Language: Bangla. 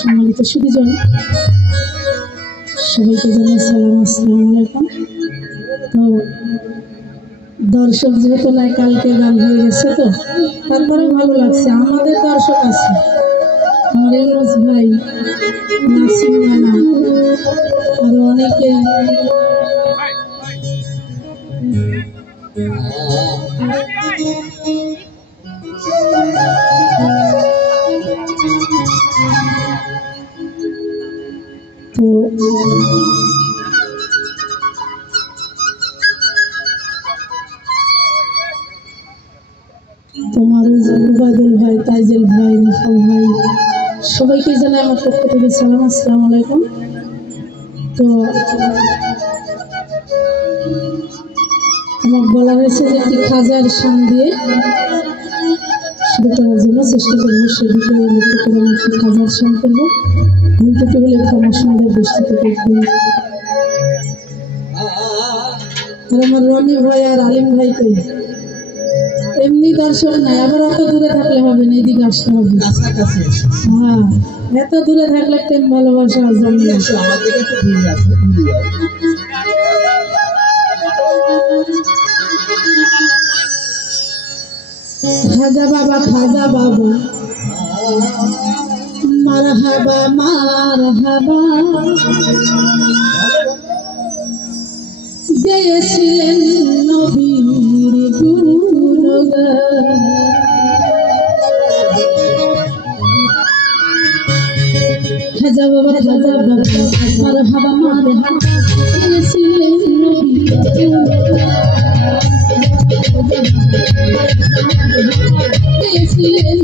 সম্মানিত সুধীজন সবাইকে জানাই সালাম, আসসালামু আলাইকুম। তো দর্শক যেহেতু না কালকে গান হয়ে গেছে, তো তারপরে ভালো লাগছে। আমাদের দর্শক আছে, আমার ইউনুস ভাই, নাসিম নানা, আরো অনেকে। তো তোমার উবায়দুল ভাই, তাইজুল ভাই, মুফাল ভাই, সবাইকে জানাই আমার পক্ষ থেকে সালাম, আসসালামু আলাইকুম। তো আমার বলা হয়েছে যে একটি খাজার শান দিয়ে শুরু করার জন্য চেষ্টা করবো, সেদিকে লক্ষ্য করে আমি একটি খাজার শান করবো। ভুল থেকে হলে ক্ষমা সুন্দর দৃষ্টিতে দেখবেন। আর আমার রনি ভাই আর আলিম ভাই কই? এমনি দর্শক নাই, আবার অত দূরে থাকলে হবে না, এদিকে আসতে হবে। হ্যাঁ, এত দূরে থাকলে প্রেম ভালোবাসা জন্মে আসে। খাজা বাবা, খাজা বাবা, মারহাবা মারহাবা, গেয়েছিলেন নবীর গুণগান। খাজা বাবা, খাজা বাবা, মারহাবা মারহাবা, গেয়েছিলেন নবীর গেয়েছিলেন